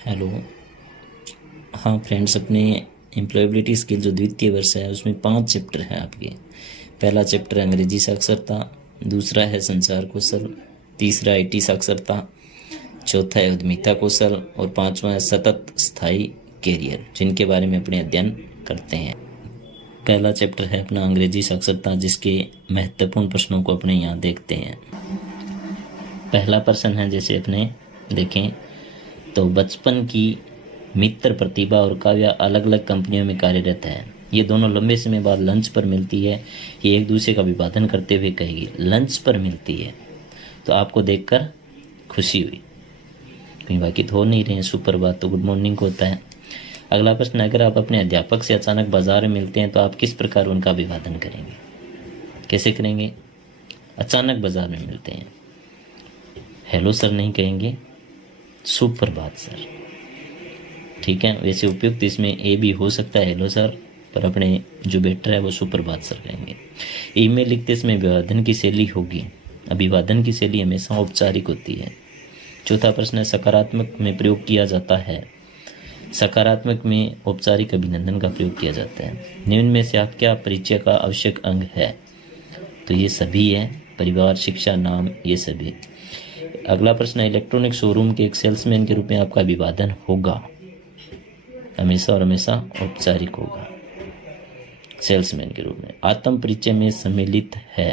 Hello. हाँ friends, अपने employability skill जो द्वितीय वर्ष है उसमें 5 चैप्टर हैं आपके। पहला चैप्टर है अंग्रेजी साक्षरता, दूसरा है संचार कौशल, तीसरा आईटी साक्षरता, चौथा है उद्यमिता कौशल और पांचवा है सतत स्थायी कैरियर, जिनके बारे में अपने अध्ययन करते हैं। पहला चैप्टर है अपना अंग्रेजी साक्षरता, जिसके महत्वपूर्ण प्रश्नों को अपने यहाँ देखते हैं। पहला प्रश्न है, जैसे अपने देखें तो बचपन की मित्र प्रतिभा और काव्या अलग अलग कंपनियों में कार्यरत है। ये दोनों लंबे समय बाद लंच पर मिलती है। ये एक दूसरे का अभिवादन करते हुए कहेगी, लंच पर मिलती है तो आपको देखकर खुशी हुई। कहीं बाकी तो हो नहीं रहे हैं, सुप्रभात तो गुड मॉर्निंग को होता है। अगला प्रश्न, अगर आप अपने अध्यापक से अचानक बाजार में मिलते हैं तो आप किस प्रकार उनका अभिवादन करेंगे? कैसे करेंगे? अचानक बाजार में मिलते हैं, हेलो सर नहीं कहेंगे, सुप्रभात सर। ठीक है, वैसे उपयुक्त इसमें ए भी हो सकता है, हेलो सर, पर अपने जो बेटर है वो सुप्रभात सर कहेंगे। ईमेल लिखते समय अभिवादन की शैली होगी, अभिवादन की शैली हमेशा औपचारिक होती है। चौथा प्रश्न है, सकारात्मक में प्रयोग किया जाता है। सकारात्मक में औपचारिक अभिनंदन का प्रयोग किया जाता है। निम्न में से आप क्या परिचय का आवश्यक अंग है? तो ये सभी है, परिवार, शिक्षा, नाम, ये सभी। अगला प्रश्न है, इलेक्ट्रॉनिक शोरूम के एक सेल्समैन के रूप में आपका अभिवादन होगा, हमेशा और हमेशा औपचारिक होगा सेल्समैन के रूप में। आत्म परिचय में सम्मिलित है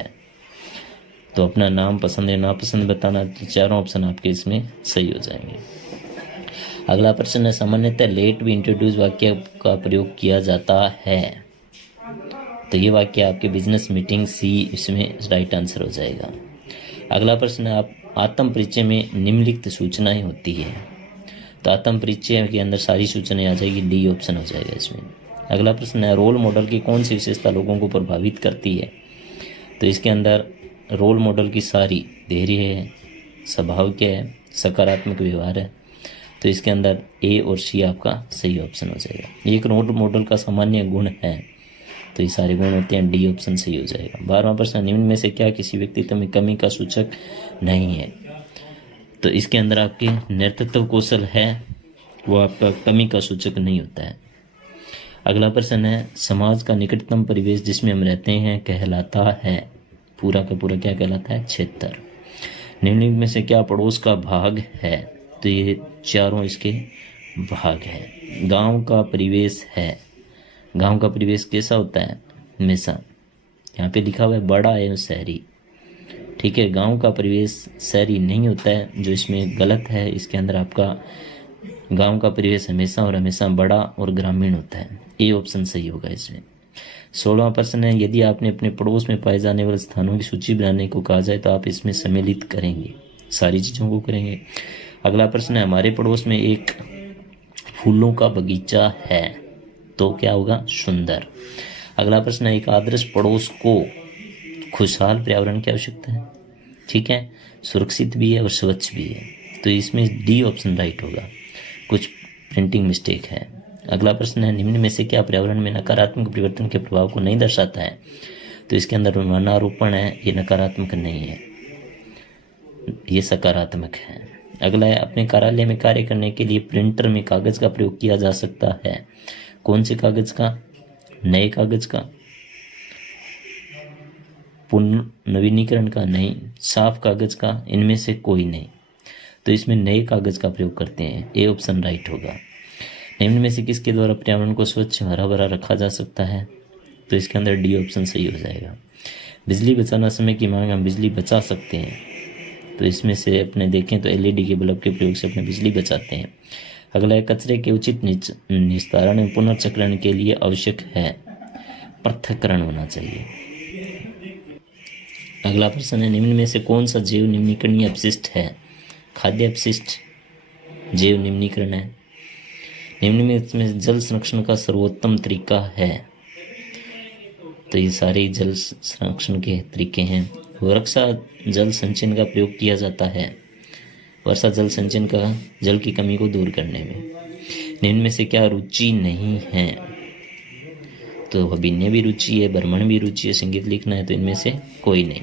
तो अपना नाम, पसंद या नापसंद बताना। तो चारों ऑप्शन आपके इसमें सही हो जाएंगे। अगला प्रश्न है, सामान्यतः लेट भी इंट्रोड्यूस वाक्य का प्रयोग किया जाता है। तो ये वाक्य आपके बिजनेस मीटिंग सी, इसमें राइट आंसर हो जाएगा। अगला प्रश्न है, आप आत्म परिचय में निम्नलिखित सूचनाएं होती है। तो आत्म परिचय के अंदर सारी सूचनाएं आ जाएगी, डी ऑप्शन हो जाएगा इसमें। अगला प्रश्न है, रोल मॉडल की कौन सी विशेषता लोगों को प्रभावित करती है? तो इसके अंदर रोल मॉडल की सारी, धैर्य है, स्वभाव क्या है, सकारात्मक व्यवहार है। तो इसके अंदर ए और सी आपका सही ऑप्शन हो जाएगा। एक रोल मॉडल का सामान्य गुण है, तो ये सारे गुण होते हैं, डी ऑप्शन सही हो जाएगा। 12वां प्रश्न, निम्न में से क्या किसी व्यक्तित्व में कमी का सूचक नहीं है? तो इसके अंदर आपके नेतृत्व कौशल है, वो आपका कमी का सूचक नहीं होता है। अगला प्रश्न है, समाज का निकटतम परिवेश जिसमें हम रहते हैं कहलाता है। पूरा का पूरा क्या कहलाता है? क्षेत्र। निम्न में से क्या पड़ोस का भाग है? तो ये चारों इसके भाग है। गांव का परिवेश है। गांव का परिवेश कैसा होता है? हमेशा यहाँ पे लिखा हुआ है बड़ा एवं शहरी। ठीक है, गांव का परिवेश शहरी नहीं होता है, जो इसमें गलत है। इसके अंदर आपका गांव का परिवेश हमेशा और हमेशा बड़ा और ग्रामीण होता है, ए ऑप्शन सही होगा इसमें। 16वां प्रश्न है, यदि आपने अपने पड़ोस में पाए जाने वाले स्थानों की सूची बनाने को कहा जाए तो आप इसमें सम्मिलित करेंगे, सारी चीज़ों को करेंगे। अगला प्रश्न है, हमारे पड़ोस में एक फूलों का बगीचा है, तो क्या होगा? सुंदर। अगला प्रश्न है, एक आदर्श पड़ोस को खुशहाल पर्यावरण की आवश्यकता है। ठीक है, सुरक्षित भी है और स्वच्छ भी है, तो इसमें डी ऑप्शन राइट होगा। कुछ प्रिंटिंग मिस्टेक है। अगला प्रश्न है, निम्न में से क्या पर्यावरण में नकारात्मक परिवर्तन के प्रभाव को नहीं दर्शाता है? तो इसके अंदर वनारोपण है, ये नकारात्मक नहीं है, ये सकारात्मक है। अगला है, अपने कार्यालय में कार्य करने के लिए प्रिंटर में कागज का प्रयोग किया जा सकता है। कौन से कागज का? नए कागज का, पुनर्नवीनीकरण का नहीं, साफ कागज का, इनमें से कोई नहीं। तो इसमें नए कागज का प्रयोग करते हैं, ए ऑप्शन राइट होगा। निम्न में से किसके द्वारा पर्यावरण को स्वच्छ हरा भरा रखा जा सकता है? तो इसके अंदर डी ऑप्शन सही हो जाएगा। बिजली बचाना, समय की मांग, हम बिजली बचा सकते हैं। तो इसमें से अपने देखें तो एलईडी के बल्ब के प्रयोग से अपने बिजली बचाते हैं। अगला है, कचरे के उचित निस्तारण एवं पुनर्चक्रण के लिए आवश्यक है पृथक्करण होना चाहिए। अगला प्रश्न है, निम्न में से कौन सा जैव निम्नीकरणीय अपशिष्ट है? खाद्य अपशिष्ट जैव निम्नीकरण है। निम्न में इसमें जल संरक्षण का सर्वोत्तम तरीका है, तो ये सारे जल संरक्षण के तरीके हैं। वर्षा जल संचयन का प्रयोग किया जाता है, वर्षा जल संचयन का जल की कमी को दूर करने में। निम्न में से क्या रुचि नहीं है? तो अभिनय भी रुचि है, भ्रमण भी रुचि है, संगीत लिखना है, तो इनमें से कोई नहीं।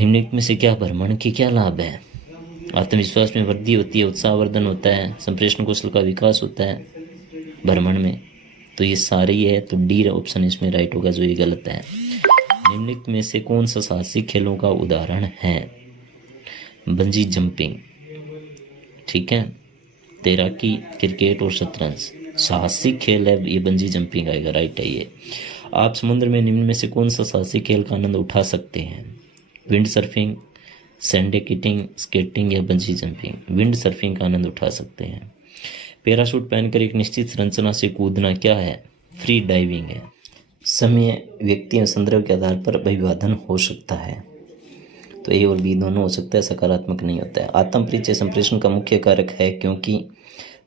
निम्नलिखित में से क्या भ्रमण के क्या लाभ है? आत्मविश्वास में वृद्धि होती है, उत्साहवर्धन होता है, संप्रेषण कौशल का विकास होता है भ्रमण में। तो ये सारे ही है, तो डी ऑप्शन इसमें राइट होगा, जो ये गलत है। निम्नलिखित में से कौन सा साहसिक खेलों का उदाहरण है? बंजी जंपिंग, ठीक है, तैराकी, क्रिकेट और शतरंज। साहसिक खेल है ये, बंजी जंपिंग आएगा, राइट है ये। आप समुद्र में निम्न में से कौन सा साहसिक खेल का आनंद उठा सकते हैं? Wind surfing, Sunday kiting, skating या बंजी जंपिंग। विंड सर्फिंग का आनंद उठा सकते हैं। पैराशूट पहनकर एक निश्चित संरचना से कूदना क्या है? फ्री डाइविंग है। समय, व्यक्ति और संदर्भ के आधार पर अभिवादन हो सकता है, तो ए और बी दोनों हो सकता है, सकारात्मक नहीं होता है। आत्म परिचय संप्रेषण का मुख्य कारक है क्योंकि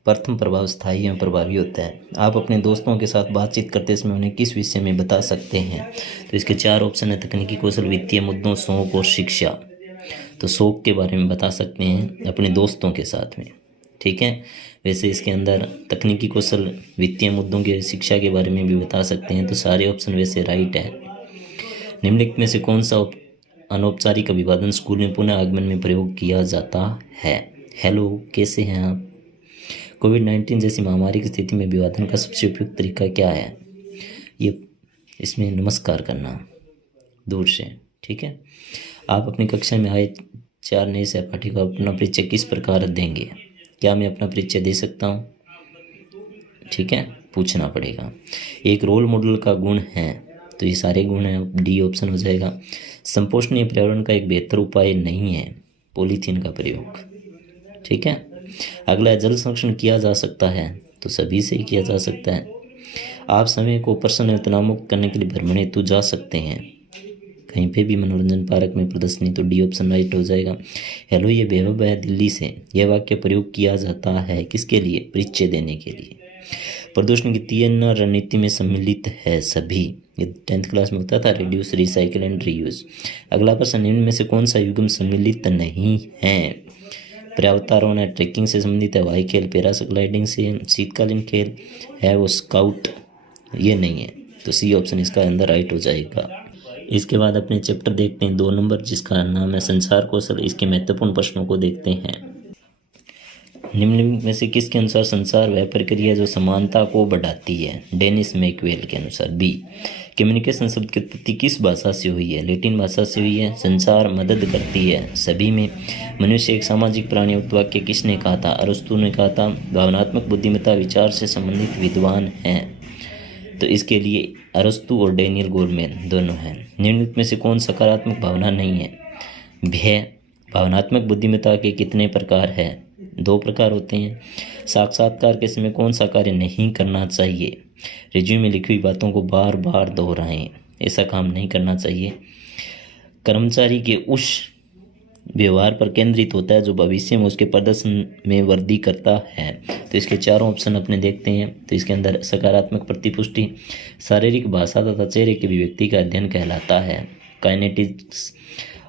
प्रथम प्रभाव स्थायी एवं प्रभावी होता है। आप अपने दोस्तों के साथ बातचीत करते समय उन्हें किस विषय में बता सकते हैं? तो इसके 4 ऑप्शन है, तकनीकी कौशल, वित्तीय मुद्दों, शौक और शिक्षा। तो शौक के बारे में बता सकते हैं अपने दोस्तों के साथ में, ठीक है। वैसे इसके अंदर तकनीकी कौशल, वित्तीय मुद्दों के, शिक्षा के बारे में भी बता सकते हैं, तो सारे ऑप्शन वैसे राइट है। निम्नलिखित में से कौन सा अनौपचारिक अभिवादन स्कूल में पुनः आगमन में प्रयोग किया जाता है? हेलो, कैसे हैं आप। कोविड-19 जैसी महामारी की स्थिति में अभिवादन का सबसे उपयुक्त तरीका क्या है? ये इसमें नमस्कार करना दूर से, ठीक है। आप अपनी कक्षा में आए 4 नए सहपाठी को अपना परिचय किस प्रकार देंगे? क्या मैं अपना परिचय दे सकता हूँ? ठीक है, पूछना पड़ेगा। एक रोल मॉडल का गुण है, तो ये सारे गुण हैं, डी ऑप्शन हो जाएगा। संपोषणीय पर्यावरण का एक बेहतर उपाय नहीं है पॉलीथीन का प्रयोग, ठीक है। अगला, जल संरक्षण किया जा सकता है, तो सभी से ही किया जा सकता है। आप समय को प्रसन्न और तनावमुक्त करने के लिए भ्रमण हेतु जा सकते हैं, कहीं पे भी, मनोरंजन पार्क में, प्रदर्शनी, तो डी ऑप्शन राइट हो जाएगा। हेलो, ये वैभव है दिल्ली से। यह वाक्य प्रयोग किया जाता है किसके लिए? परिचय देने के लिए। प्रदूषण की 3 रणनीति में सम्मिलित है सभी, ये 10th क्लास में होता था, रिड्यूस, रिसाइकिल एंड रीयूज। अगला प्रश्न, निम्न में से कौन सा युग्म सम्मिलित नहीं है? पर्वतारोहण है, ट्रैकिंग से संबंधित है, हवाई खेल, पैराग्लाइडिंग से, शीतकालीन खेल है वो स्काउट, ये नहीं है, तो सी ऑप्शन इसका अंदर राइट हो जाएगा। इसके बाद अपने चैप्टर देखते हैं 2 नंबर, जिसका नाम है संचार कौशल। इसके महत्वपूर्ण प्रश्नों को देखते हैं। निम्नलिखित में से किसके अनुसार संचार वह प्रक्रिया जो समानता को बढ़ाती है? डेनिस मैकवेल के अनुसार। बी, कम्युनिकेशन शब्द की उत्पत्ति किस भाषा से हुई है? लैटिन भाषा से हुई है। संचार मदद करती है सभी में। मनुष्य एक सामाजिक प्राणी, उक्त वाक्य किसने कहा था? अरस्तु ने कहा था। भावनात्मक बुद्धिमत्ता विचार से संबंधित विद्वान हैं, तो इसके लिए अरस्तु और डेनियल गोलमैन दोनों हैं। निम्नलिखित में से कौन सकारात्मक भावना नहीं है? भय। भावनात्मक बुद्धिमत्ता के कितने प्रकार है? 2 प्रकार होते हैं। साक्षात्कार के समय कौन सा कार्य नहीं करना चाहिए? रिज्यूम में लिखी हुई बातों को बार बार दोहराएं, ऐसा काम नहीं करना चाहिए। कर्मचारी के उस व्यवहार पर केंद्रित होता है जो भविष्य में उसके प्रदर्शन में वृद्धि करता है, तो इसके 4 ऑप्शन अपने देखते हैं। तो इसके अंदर सकारात्मक प्रतिपुष्टि, शारीरिक भाषा तथा चेहरे की अभिव्यक्ति का अध्ययन कहलाता है। काइनेटिक्स।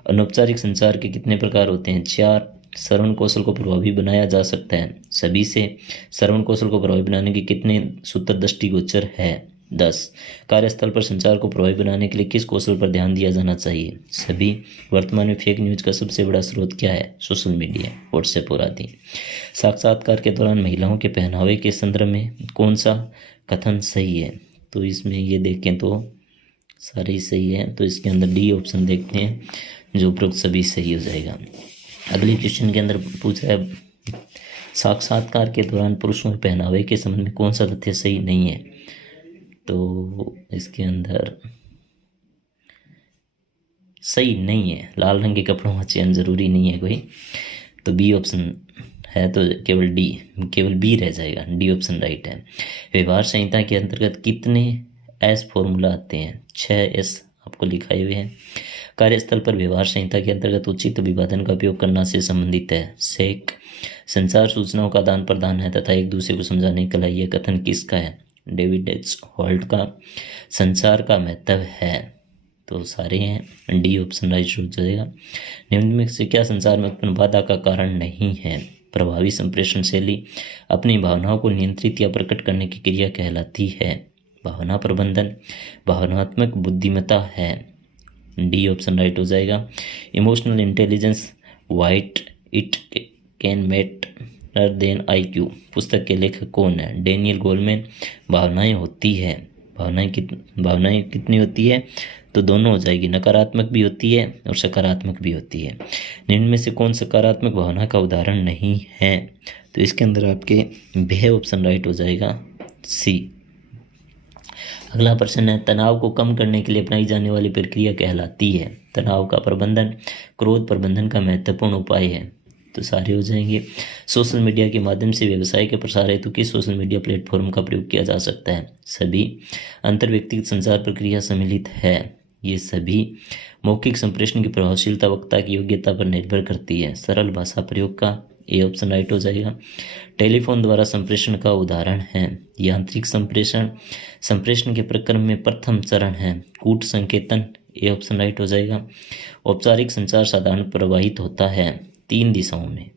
अनौपचारिक संचार के कितने प्रकार होते हैं? 4। श्रवण कौशल को प्रभावी बनाया जा सकता है सभी से। श्रवण कौशल को प्रभावी बनाने के कितने सूत्र दृष्टिगोचर है? 10। कार्यस्थल पर संचार को प्रभावी बनाने के लिए किस कौशल पर ध्यान दिया जाना चाहिए? सभी। वर्तमान में फेक न्यूज का सबसे बड़ा स्रोत क्या है? सोशल मीडिया, व्हाट्सएप और आदि। साक्षात्कार के दौरान महिलाओं के पहनावे के संदर्भ में कौन सा कथन सही है? तो इसमें ये देखें तो सारे ही सही है, तो इसके अंदर डी ऑप्शन देखते हैं, जो उपरोक्त सभी सही हो जाएगा। अगले क्वेश्चन के अंदर पूछा है, साक्षात्कार के दौरान पुरुषों के पहनावे के संबंध में कौन सा तथ्य सही नहीं है? तो इसके अंदर सही नहीं है, लाल रंग के कपड़ों का चयन जरूरी नहीं है कोई, तो बी ऑप्शन है, तो केवल बी रह जाएगा, डी ऑप्शन राइट है। व्यवहार संहिता के अंतर्गत कितने एस फॉर्मूला आते हैं? 6 एस आपको लिखाए हुए हैं। कार्यस्थल पर व्यवहार संहिता के अंतर्गत उचित अभिवादन का उपयोग करना से संबंधित है। सेक। संचार सूचनाओं का आदान प्रदान है तथा एक दूसरे को समझाने के लिए यह कथन किसका है? डेविड एच हॉल्ट का। संचार का महत्व है, तो सारे हैं, डी ऑप्शन राइट हो जाएगा। निम्न में से क्या संचार में उत्पन्न बाधा का कारण नहीं है? प्रभावी संप्रेषण शैली अपनी भावनाओं को नियंत्रित या प्रकट करने की क्रिया कहलाती है। भावना प्रबंधन भावनात्मक बुद्धिमत्ता है, डी ऑप्शन राइट हो जाएगा। Emotional intelligence why it can matter than IQ पुस्तक के लेखक कौन है? Daniel Goleman. भावनाएं होती है, भावनाएं कितनी होती है? तो दोनों हो जाएगी, नकारात्मक भी होती है और सकारात्मक भी होती है। निम्न में से कौन सकारात्मक भावना का उदाहरण नहीं है? तो इसके अंदर आपके भय ऑप्शन राइट हो जाएगा, C। अगला प्रश्न है, तनाव को कम करने के लिए अपनाई जाने वाली प्रक्रिया कहलाती है? तनाव का प्रबंधन क्रोध प्रबंधन का महत्वपूर्ण उपाय है। तो सारे हो जाएंगे। सोशल मीडिया के माध्यम से व्यवसाय के प्रसार हेतु किस सोशल मीडिया प्लेटफॉर्म का प्रयोग किया जा सकता है? सभी। अंतर व्यक्तिगत संचार प्रक्रिया सम्मिलित है? ये सभी। मौखिक संप्रेषण की प्रभावशीलता वक्ता की योग्यता पर निर्भर करती है? सरल भाषा प्रयोग का, ए ऑप्शन राइट हो जाएगा। टेलीफोन द्वारा संप्रेषण का उदाहरण है? यांत्रिक संप्रेषण। संप्रेषण के प्रक्रम में प्रथम चरण है कूट संकेतन, ए ऑप्शन राइट हो जाएगा। औपचारिक संचार साधारण प्रवाहित होता है 3 दिशाओं में।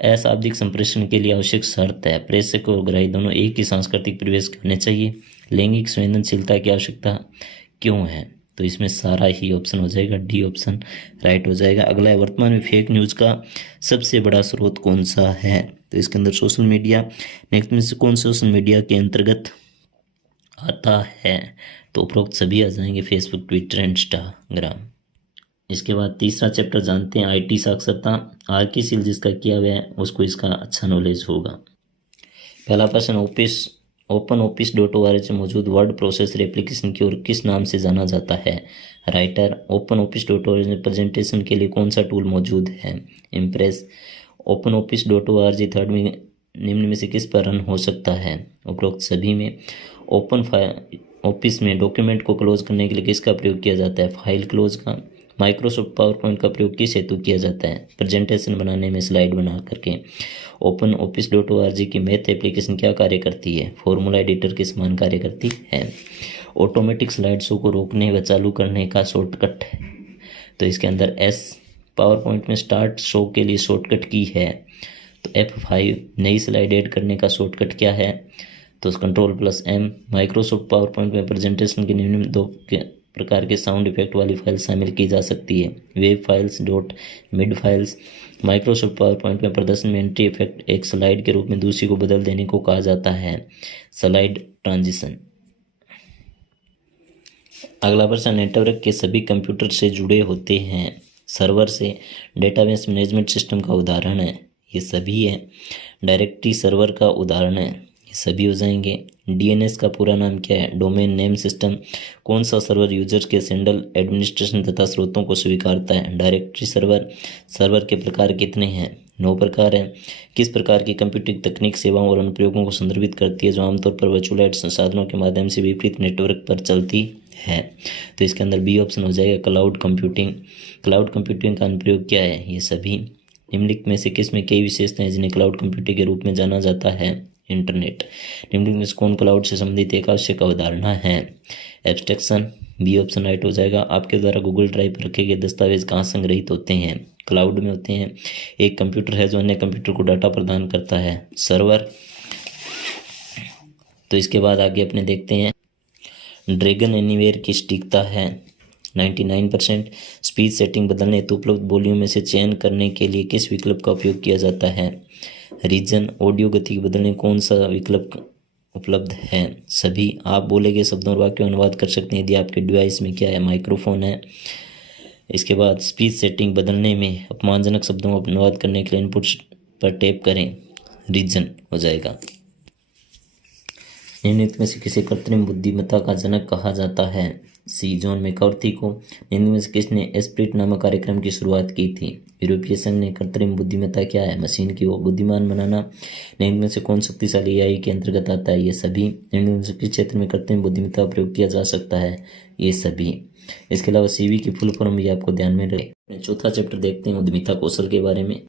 अशाब्दिक संप्रेषण के लिए आवश्यक शर्त है प्रेषक और ग्राही दोनों एक ही सांस्कृतिक परिवेश के होने चाहिए। लैंगिक संवेदनशीलता की आवश्यकता क्यों है? तो इसमें सारा ही ऑप्शन हो जाएगा, डी ऑप्शन राइट हो जाएगा। अगला है, वर्तमान में फेक न्यूज़ का सबसे बड़ा स्रोत कौन सा है? तो इसके अंदर सोशल मीडिया। नेक्स्ट में से कौन सोशल मीडिया के अंतर्गत आता है? तो उपरोक्त सभी आ जाएंगे, फेसबुक, ट्विटर, इंस्टाग्राम। इसके बाद तीसरा चैप्टर जानते हैं, IT साक्षरता। RK सील जिसका किया हुआ है उसको इसका अच्छा नॉलेज होगा। पहला प्रश्न, OpenOffice.org में मौजूद वर्ड प्रोसेसर एप्लीकेशन की ओर किस नाम से जाना जाता है? राइटर। OpenOffice.org में प्रेजेंटेशन के लिए कौन सा टूल मौजूद है? इम्प्रेस। OpenOffice.org थर्ड में निम्न में से किस पर रन हो सकता है? उपरोक्त सभी में। ओपन ऑफिस में डॉक्यूमेंट को क्लोज करने के लिए किसका प्रयोग किया जाता है? फाइल क्लोज का। माइक्रोसॉफ्ट पावर पॉइंट का प्रयोग किस हेतु किया जाता है? प्रेजेंटेशन बनाने में, स्लाइड बना करके। OpenOffice.org की मैथ एप्लीकेशन क्या कार्य करती है? फॉर्मूला एडिटर के समान कार्य करती है। ऑटोमेटिक स्लाइड शो को रोकने व चालू करने का शॉर्टकट है। तो इसके अंदर S। पावर पॉइंट में स्टार्ट शो के लिए शॉर्टकट की है तो F5। नई स्लाइड ऐड करने का शॉर्टकट क्या है? तो Ctrl+M। माइक्रोसॉफ्ट पावर पॉइंट में प्रेजेंटेशन के निम्न 2 प्रकार के साउंड इफेक्ट वाली फाइल शामिल की जा सकती है? Web files, .mid files. Microsoft power point में प्रदर्शन में एंट्री इफेक्ट एक स्लाइड के रूप में दूसरी को बदल देने को कहा जाता है? Slide transition. अगला प्रश्न, नेटवर्क के सभी कंप्यूटर से जुड़े होते हैं? सर्वर से। डेटाबेस मैनेजमेंट सिस्टम का उदाहरण है? ये सभी है। डायरेक्टरी सर्वर का उदाहरण है? ये सभी हो जाएंगे। DNS का पूरा नाम क्या है? Domain name system. कौन सा सर्वर यूजर के सैंडल एडमिनिस्ट्रेशन तथा स्रोतों को स्वीकारता है? Directory server. सर्वर के प्रकार कितने हैं? 9 प्रकार हैं। किस प्रकार की कंप्यूटिंग तकनीक सेवाओं और अनुप्रयोगों को संदर्भित करती है जो आमतौर पर वर्चुअलाइज्ड संसाधनों के माध्यम से विपरीत नेटवर्क पर चलती है? तो इसके अंदर B ऑप्शन हो जाएगा, क्लाउड कंप्यूटिंग। क्लाउड कंप्यूटिंग का अनुप्रयोग क्या है? ये सभी। निम्नलिखित में से किस में कई विशेषताएं हैं जिन्हें क्लाउड कंप्यूटिंग के रूप में जाना जाता है? इंटरनेट। निम्नलिखित में से कौन क्लाउड से संबंधित एक आवश्यक अवधारणा है? एब्स्ट्रैक्शन। B ऑप्शन राइट हो जाएगा। आपके द्वारा गूगल ड्राइव पर रखे गए दस्तावेज कहाँ संग्रहित होते हैं? क्लाउड में होते हैं। एक कंप्यूटर है जो अन्य कंप्यूटर को डाटा प्रदान करता है? सर्वर। तो इसके बाद आगे अपने देखते हैं, ड्रैगन एनीवेयर की सटीकता है 99%। स्पीच सेटिंग बदलने हेतु उपलब्ध बोलियों में से चयन करने के लिए किस विकल्प का उपयोग किया जाता है? रीजन। ऑडियो गति बदलने कौन सा विकल्प उपलब्ध है? सभी। आप बोले गए शब्दों और वाक्यों अनुवाद कर सकते हैं यदि आपके डिवाइस में क्या है? माइक्रोफोन है। इसके बाद स्पीच सेटिंग बदलने में अपमानजनक शब्दों को अनुवाद करने के लिए इनपुट पर टैप करें, रीजन हो जाएगा। निम्नलिखित में से किसे कृत्रिम बुद्धिमत्ता का जनक कहा जाता है? C जॉन मैकार्थी को। निम्नलिखित में से किसने एस्प्रिट नामक कार्यक्रम की शुरुआत की थी? यूरोपीय संघ ने। कृत्रिम बुद्धिमत्ता क्या है? मशीन की वो बुद्धिमान बनाना। निम्नलिखित में से कौन शक्तिशाली AI के अंतर्गत आता है? ये सभी। निम्नलिखित में से किस क्षेत्र में कृत्रिम बुद्धिमत्ता का प्रयोग किया जा सकता है? ये सभी। इसके अलावा CV की फुल फॉर्म भी आपको ध्यान में रहे। चौथा चैप्टर देखते हैं उद्यमिता कौशल के बारे में।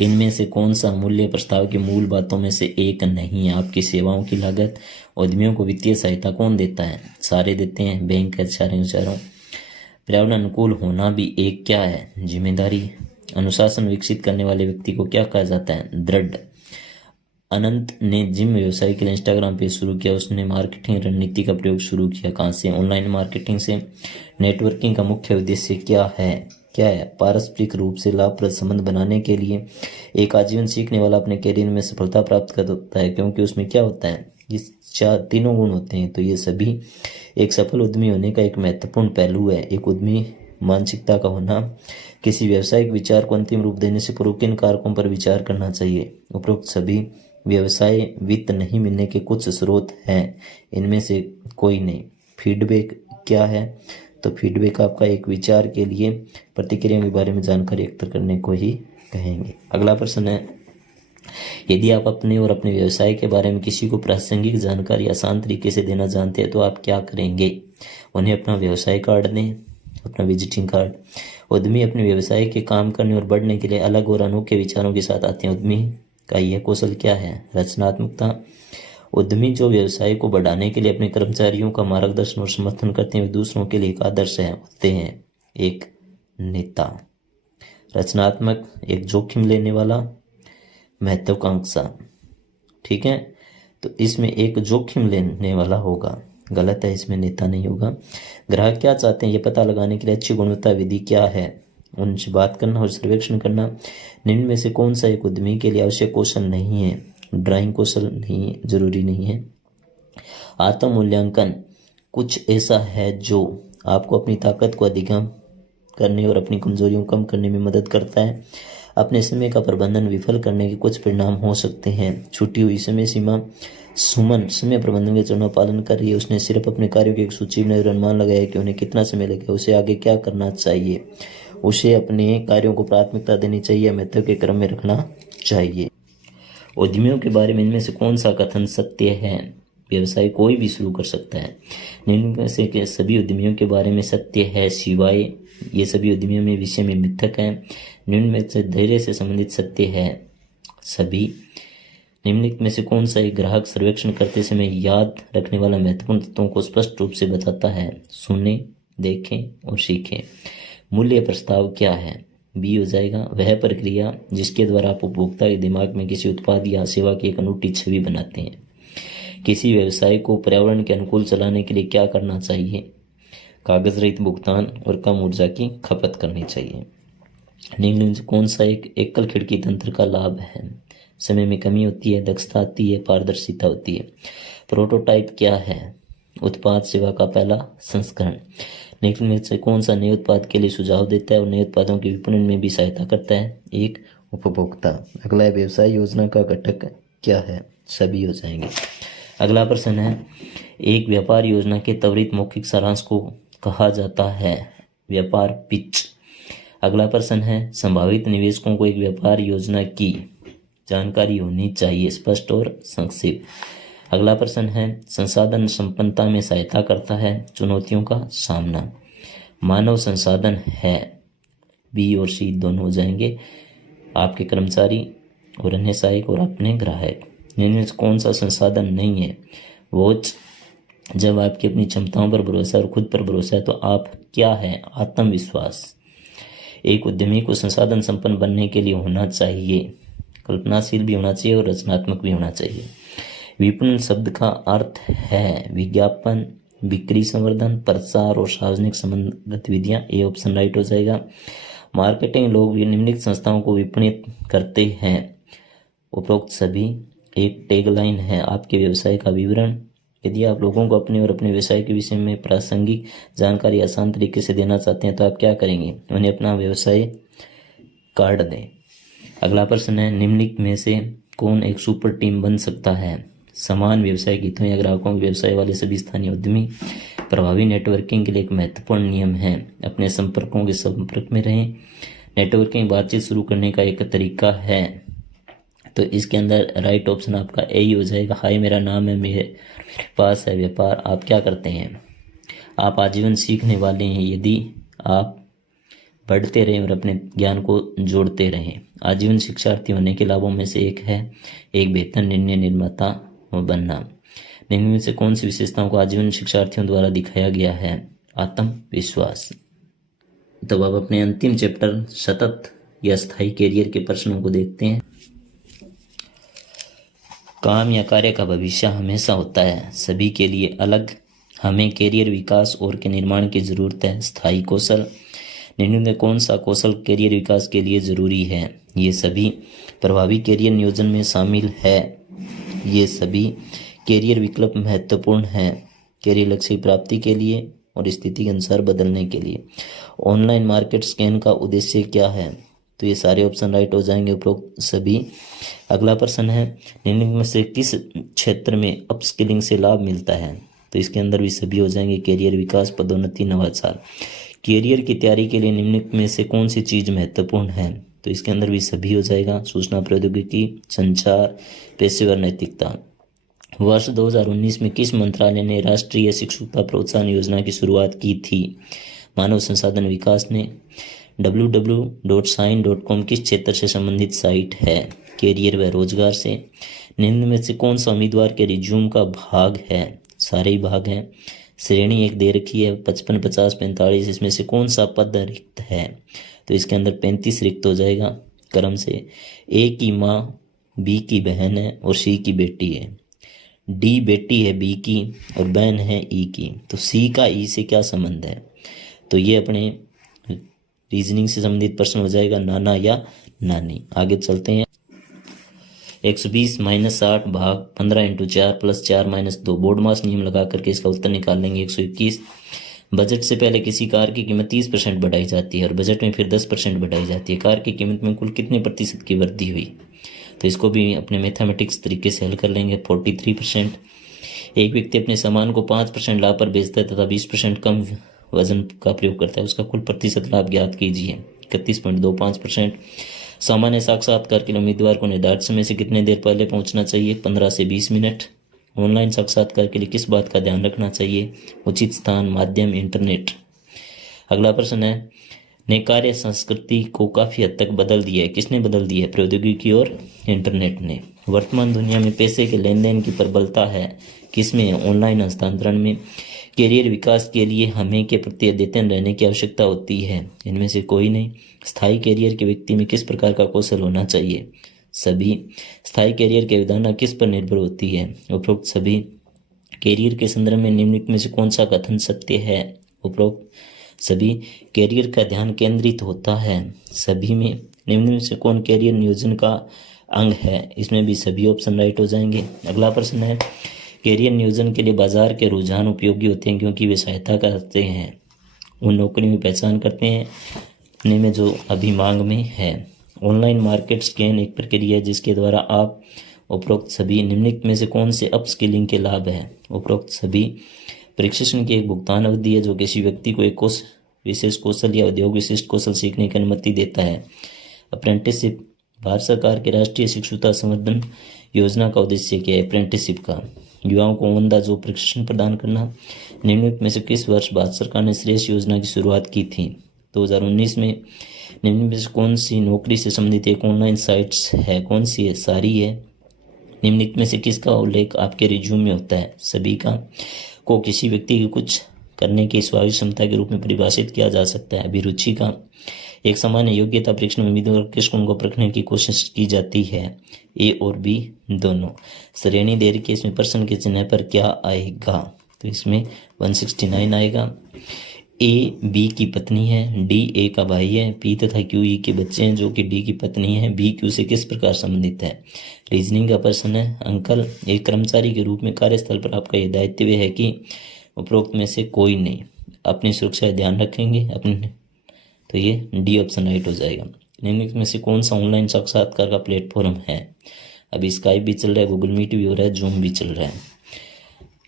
इनमें से कौन सा मूल्य प्रस्ताव की मूल बातों में से एक नहीं है? आपकी सेवाओं की लागत। उद्यमियों को वित्तीय सहायता कौन देता है? सारे देते हैं, बैंक, चारों। पर्यावरण अनुकूल होना भी एक क्या है? जिम्मेदारी। अनुशासन विकसित करने वाले व्यक्ति को क्या कहा जाता है? दृढ़। अनंत ने जिम व्यवसाय के लिए इंस्टाग्राम पेज शुरू किया। उसने मार्केटिंग रणनीति का प्रयोग शुरू किया कहाँ से? ऑनलाइन मार्केटिंग से। नेटवर्किंग का मुख्य उद्देश्य क्या है? क्या है? पारस्परिक रूप से लाभप्रद संबंध बनाने के लिए एक आजीवन सीखने वाला अपने कैरियर में सफलता प्राप्त करता है, क्योंकि उसमें क्या होता है, ये तीनों गुण होते हैं। तो ये सभी एक सफल उद्यमी होने का एक महत्वपूर्ण पहलू है। एक उद्यमी मानसिकता का होना, किसी व्यावसायिक विचार को अंतिम रूप देने से पूर्व किन कारकों पर विचार करना चाहिए। उपरोक्त सभी व्यवसाय वित्त नहीं मिलने के कुछ स्रोत हैं, इनमें से कोई नहीं। फीडबैक क्या है? तो फीडबैक आपका एक विचार के लिए प्रतिक्रिया के बारे में जानकारी एकत्र करने को ही कहेंगे। अगला प्रश्न है, यदि आप अपने और अपने व्यवसाय के बारे में किसी को प्रासंगिक जानकारी आसान तरीके से देना जानते हैं तो आप क्या करेंगे? उन्हें अपना व्यवसाय कार्ड दें, अपना विजिटिंग कार्ड। उद्यमी अपने व्यवसाय के काम करने और बढ़ने के लिए अलग और अनोखे विचारों के साथ आते हैं। उद्यमी का यह कौशल क्या है? रचनात्मकता। उद्यमी जो व्यवसाय को बढ़ाने के लिए अपने कर्मचारियों का मार्गदर्शन और समर्थन करते हैं, वे दूसरों के लिए एक आदर्श होते हैं, एक नेता। रचनात्मक, एक जोखिम लेने वाला, महत्वाकांक्षा। ठीक है, तो इसमें एक जोखिम लेने वाला होगा, गलत है, इसमें नेता नहीं होगा। ग्राहक क्या चाहते हैं ये पता लगाने के लिए अच्छी गुणवत्ता विधि क्या है? उनसे बात करना और सर्वेक्षण करना। निम्न में से कौन सा एक उद्यमी के लिए आवश्यक कौशल नहीं है? ड्राइंग कौशल नहीं, जरूरी नहीं है। आत्म मूल्यांकन कुछ ऐसा है जो आपको अपनी ताकत को अधिगम करने और अपनी कमजोरियों को कम करने में मदद करता है। अपने समय का प्रबंधन विफल करने के कुछ परिणाम हो सकते हैं। छूटी हुई समय सीमा। सुमन समय प्रबंधन के चरणों का पालन कर रही है। उसने सिर्फ अपने कार्यों की एक सूची बनाई और अनुमान लगाया कि उन्हें कितना समय लगेगा। उसे आगे क्या करना चाहिए? उसे अपने कार्यों को प्राथमिकता देनी चाहिए, महत्व के क्रम में रखना चाहिए। उद्यमियों के बारे में इनमें से कौन सा कथन सत्य है? व्यवसाय कोई भी शुरू कर सकता है। इनमें से के सभी उद्यमियों के बारे में सत्य है, सिवाय ये सभी उद्यमियों में विषय में मिथक है। निम्न में से धैर्य से संबंधित सत्य है सभी। निम्नलिखित में से कौन सा एक ग्राहक सर्वेक्षण करते समय याद रखने वाला महत्वपूर्ण तत्वों को स्पष्ट रूप से बताता है? सुने, देखें और सीखें। मूल्य प्रस्ताव क्या है? बी हो जाएगा। वह प्रक्रिया जिसके द्वारा आप उपभोक्ता के दिमाग में किसी उत्पाद या सेवा की एक अनूठी छवि बनाते हैं। किसी व्यवसाय को पर्यावरण के अनुकूल चलाने के लिए क्या करना चाहिए? कागज रहित भुगतान और कम ऊर्जा की खपत करनी चाहिए। निम्न में कौन सा एक एकल खिड़की तंत्र का लाभ है? समय में कमी होती है, दक्षता आती है, पारदर्शिता होती है। प्रोटोटाइप क्या है? उत्पाद सेवा का पहला संस्करण। निम्न में से कौन सा नए उत्पाद के लिए सुझाव देता है और नए उत्पादों के विपणन में भी सहायता करता है? एक उपभोक्ता। अगला है, व्यवसाय योजना का घटक क्या है? सभी हो जाएंगे। अगला प्रश्न है, एक व्यापार योजना के त्वरित मौखिक सारांश को कहा जाता है व्यापार पिच। अगला प्रश्न है, संभावित निवेशकों को एक व्यापार योजना की जानकारी होनी चाहिए, स्पष्ट और संक्षिप्त। अगला प्रश्न है, संसाधन संपन्नता में सहायता करता है, चुनौतियों का सामना। मानव संसाधन है, बी और सी दोनों हो जाएंगे, आपके कर्मचारी और अन्य सहायक और अपने ग्राहक। इनमें से कौन सा संसाधन नहीं है? वोच। जब आपकी अपनी क्षमताओं पर भरोसा और खुद पर भरोसा है तो आप क्या है? आत्मविश्वास। एक उद्यमी को संसाधन संपन्न बनने के लिए होना चाहिए, कल्पनाशील भी होना चाहिए और रचनात्मक भी होना चाहिए। विपणन शब्द का अर्थ है विज्ञापन, बिक्री संवर्धन, प्रचार और सार्वजनिक संबंध गतिविधियां। ए ऑप्शन राइट हो जाएगा। मार्केटिंग लोग निम्नलिखित संस्थाओं को विपणित करते हैं, उपरोक्त सभी। एक टैगलाइन है आपके व्यवसाय का विवरण। यदि आप लोगों को अपने और अपने व्यवसाय के विषय में प्रासंगिक जानकारी आसान तरीके से देना चाहते हैं तो आप क्या करेंगे? उन्हें अपना व्यवसाय कार्ड दें। अगला प्रश्न है, निम्नलिखित में से कौन एक सुपर टीम बन सकता है? समान व्यवसाय हितों या ग्राहकों के व्यवसाय वाले सभी स्थानीय उद्यमी। प्रभावी नेटवर्किंग के लिए एक महत्वपूर्ण नियम है, अपने संपर्कों के संपर्क में रहें। नेटवर्किंग बातचीत शुरू करने का एक तरीका है, तो इसके अंदर राइट ऑप्शन आपका ए ही हो जाएगा। हाय मेरा नाम है, मेरे पास है व्यापार, आप क्या करते हैं? आप आजीवन सीखने वाले हैं, यदि आप बढ़ते रहें और अपने ज्ञान को जोड़ते रहें। आजीवन शिक्षार्थी होने के लाभों में से एक है एक बेहतर निर्णय निर्माता बनना। निम्न में से कौन सी विशेषताओं को आजीवन शिक्षार्थियों द्वारा दिखाया गया है? आत्मविश्वास। तो अब अपने अंतिम चैप्टर सतत या स्थायी कैरियर के प्रश्नों को देखते हैं। काम या कार्य का भविष्य हमेशा होता है, सभी के लिए अलग। हमें कैरियर विकास और के निर्माण की जरूरत है। स्थायी कौशल। निम्न में कौन सा कौशल कैरियर विकास के लिए जरूरी है? ये सभी प्रभावी कैरियर नियोजन में शामिल है। ये सभी कैरियर विकल्प महत्वपूर्ण हैं कैरियर लक्ष्य की प्राप्ति के लिए और स्थिति के अनुसार बदलने के लिए। ऑनलाइन मार्केट स्कैन का उद्देश्य क्या है? तो ये सारे ऑप्शन राइट हो जाएंगे उपरोक्त सभी। अगला प्रश्न है, निम्न में से किस क्षेत्र में अपस्किलिंग से लाभ मिलता है? तो इसके अंदर भी सभी हो जाएंगे कैरियर विकास, पदोन्नति, नवाचार। कैरियर की तैयारी के लिए निम्नलिखित में से कौन सी चीज महत्वपूर्ण है? तो इसके अंदर भी सभी हो जाएगा, सूचना प्रौद्योगिकी, संचार, पेशेवर नैतिकता। वर्ष 2019 में किस मंत्रालय ने राष्ट्रीय शिक्षुता प्रोत्साहन योजना की शुरुआत की थी? मानव संसाधन विकास ने। www.shine.com किस क्षेत्र से संबंधित साइट है? कैरियर व रोजगार से। निम्न में से कौन सा उम्मीदवार के रिज्यूम का भाग है? सारे ही भाग हैं। श्रेणी एक दे रखी है 55, 50, 45, इसमें से कौन सा पद रिक्त है? तो इसके अंदर 35 रिक्त हो जाएगा क्रम से। ए की माँ बी की बहन है और सी की बेटी है। डी बेटी है बी की और बहन है ई की। तो सी का ई से क्या संबंध है? तो ये अपने रीजनिंग से संबंधित प्रश्न हो जाएगा, नाना या नानी। आगे चलते हैं। 120 - 60 भाग 15 × 4 + 4 - 2 बोर्ड मास नियम लगा करके इसका उत्तर निकाल लेंगे। 121 बजट से पहले किसी कार की कीमत 30% बढ़ाई जाती है और बजट में फिर 10% बढ़ाई जाती है। कार की कीमत में कुल कितने प्रतिशत की वृद्धि हुई? तो इसको भी अपने मैथमेटिक्स तरीके से हल कर लेंगे। 43%। एक व्यक्ति अपने सामान को 5% लाभ पर बेचता है तथा 20% कम वजन का प्रयोग करता है, उसका कुल प्रतिशत लाभ ज्ञात कीजिए। 31.25%। सामान्य साक्षात्कार के लिए उम्मीदवार को निर्धारित समय से कितने देर पहले पहुंचना चाहिए? 15 से 20 मिनट। ऑनलाइन साक्षात्कार के लिए किस बात का ध्यान रखना चाहिए? उचित स्थान, माध्यम, इंटरनेट। अगला प्रश्न है, ने कार्य संस्कृति को काफी हद तक बदल दिया है। किसने बदल दिया है? प्रौद्योगिकी और इंटरनेट ने। वर्तमान दुनिया में पैसे के लेन देन की प्रबलता है किसमें? ऑनलाइन हस्तांतरण में। कैरियर विकास के लिए हमें के प्रति अद्यतन रहने की आवश्यकता होती है। इनमें से कोई नहीं। स्थायी कैरियर के व्यक्ति में किस प्रकार का कौशल होना चाहिए? सभी। स्थायी कैरियर की अवधारणा किस पर निर्भर होती है? उपरोक्त सभी। कैरियर के संदर्भ में निम्नलिखित में से कौन सा कथन सत्य है? उपरोक्त सभी। कैरियर का ध्यान केंद्रित होता है। सभी में। निम्न में से कौन कैरियर नियोजन का अंग है? इसमें भी सभी ऑप्शन राइट हो जाएंगे। अगला प्रश्न है, कैरियर नियोजन के लिए बाजार के रुझान उपयोगी होते हैं क्योंकि वे सहायता करते हैं उन नौकरियों की पहचान करते हैं में जो अभी मांग में है। ऑनलाइन मार्केट स्कैन एक प्रक्रिया है जिसके द्वारा आप उपरोक्त सभी निम्नलिखित में से कौन से अपस्किलिंग के लाभ है? उपरोक्त सभी। प्रशिक्षण की एक भुगतान अवधि है जो किसी व्यक्ति को एक विशेष कौशल या उद्योग विशिष्ट कौशल सीखने की अनुमति देता है। अप्रेंटिसशिप। भारत सरकार के राष्ट्रीय शिक्षुता संवर्धन योजना का उद्देश्य क्या है? अप्रेंटिसशिप का युवाओं को ऑन द जॉब प्रशिक्षण प्रदान करना। निम्नलिखित में से किस वर्ष भारत सरकार ने श्रेष्ठ योजना की शुरुआत की थी? 2019 में। निम्नलिखित में से कौन सी नौकरी से संबंधित एक ऑनलाइन साइट्स है? कौन सी है? सारी है। निम्नलिखित में से किसका उल्लेख आपके रिज्यूम में होता है? सभी का। को किसी व्यक्ति की कुछ करने की स्वाभाविक क्षमता के रूप में परिभाषित किया जा सकता है? अभिरुचि का। एक सामान्य योग्यता परीक्षण में उम्मीदवार किस गुण को परखने की कोशिश की जाती है? ए और बी दोनों। श्रेणी दे रखी है, इसमें प्रश्न के चिन्ह पर क्या आएगा? तो इसमें 169 आएगा। ए बी की पत्नी है, डी ए का भाई है, पी तथा क्यू ई के बच्चे हैं जो कि डी की पत्नी है। बी क्यू से किस प्रकार संबंधित है? रीजनिंग का प्रश्न है। अंकल, एक कर्मचारी के रूप में कार्यस्थल पर आपका यह दायित्व है कि उपरोक्त में से कोई नहीं। अपनी सुरक्षा का ध्यान रखेंगे अपने। तो ये डी ऑप्शन राइट हो जाएगा। निम्नलिखित में से कौन सा ऑनलाइन साक्षात्कार का प्लेटफॉर्म है? अभी स्काइप भी चल रहा है, गूगल मीट भी हो रहा है, जूम भी चल रहा है।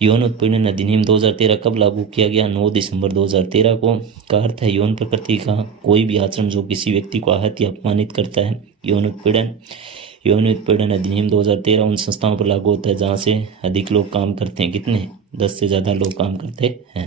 यौन उत्पीड़न अधिनियम 2013 कब लागू किया गया? 9 दिसंबर 2013 को। का अर्थ है यौन प्रकृति का कोई भी आचरण जो किसी व्यक्ति को आहत या अपमानित करता है, यौन उत्पीड़न। यौन उत्पीड़न अधिनियम 2013 उन संस्थाओं पर लागू होता है जहां से अधिक लोग काम करते हैं। कितने? 10 से ज्यादा लोग काम करते हैं।